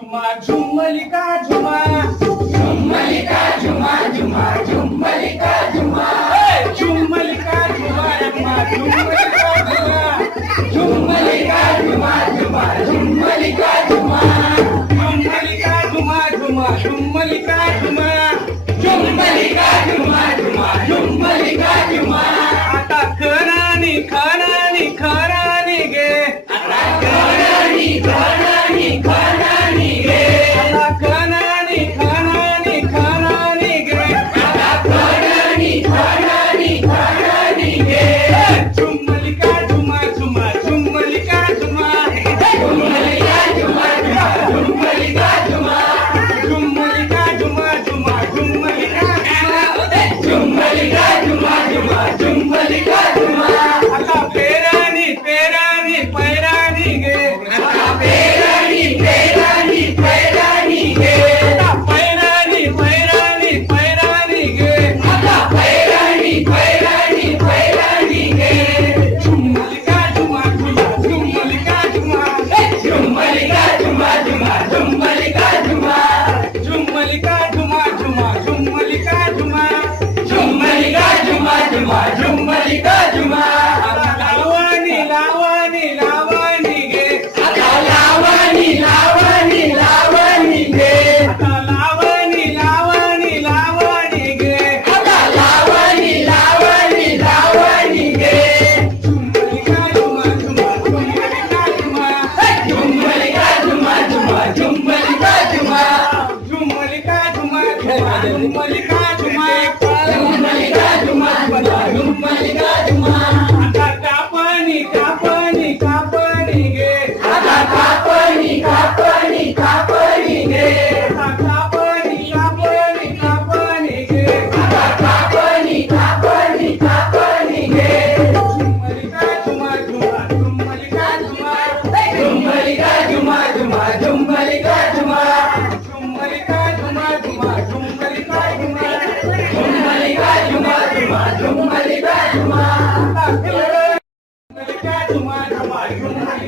झुमा झुम्मलिका झुमा झुम्मलिका झुमा झुमा झुम्मलिका झुमा झुम्मलिका झुमा झुमा झुम्मलिका झुमा झुम्मलिका झुमा झुमा झुम्मलिका झुमा झुम्मलिका झुमा झुमा झुम्मलिका झुमा झुम्मलिका झुमा झुमा झुम्मलिका झुमा आता खरानी खरानी खरानी गे आता खरानी खरानी खरानी गे आता खरानी खरानी खरानी गे आता खरानी खरानी खरानी गे झुम्मलिका झुमा झुमा झुम्मलिका झुमा झुम्मलिका झुमा झुमा झुम्मलिका झुमा झुम्मलिका झुमा झुमा झुम्मलिका झुम्मलिका झुमा झुमा झुम्मलिका झुमा आता पेरानी पेरानी पैरानी गे आता पेरानी पेरानी पैरानी गे आता पैरानी पैरानी पैरानी गे आता पैरानी पैरानी पैरानी गे झुम्मलिका झुमा झुमा झुम्मलिका झुमा झुम्मलिका झुमा झुमा झुम्मलिका झुमा झुम्मलिका झुमा झुमा झुम्मलिका झुमा झुम्मलिका झुमा झुमा झुम्मलिका झुमा लावणी लावणी लावणी गे आता लावणी लावणी लावणी गे आता लावणी लावणी लावणी गे आता लावणी लावणी लावणी गे झुम्मलिका झुमा झुमा झुम्मलिका झुमा झुम्मलिका झुमा झुमा झुम्मलिका झुमा झुम्मलिका झुमा झुमा झुम्मलिका झुमा झुम्मलिका झुमा झुमा झुम्मलिका झुमा आता कापणी कापणी कापणी गे आता कापणी कापणी कापणी गे आता कापणी कापणी कापणी गे आता कापणी कापणी कापणी गे झुम्मलिका झुमा झुमा झुम्मलिका झुमा झुम्मलिका झुमा झुमा झुम्मलिका झुमा झुम्मलिका झुमा झुमा झुम्मलिका झुमा झुम्मलिका झुमा झुमा झुम्मलिका झुमा झुम्मलिका झुमा झुमा झुम्मलिका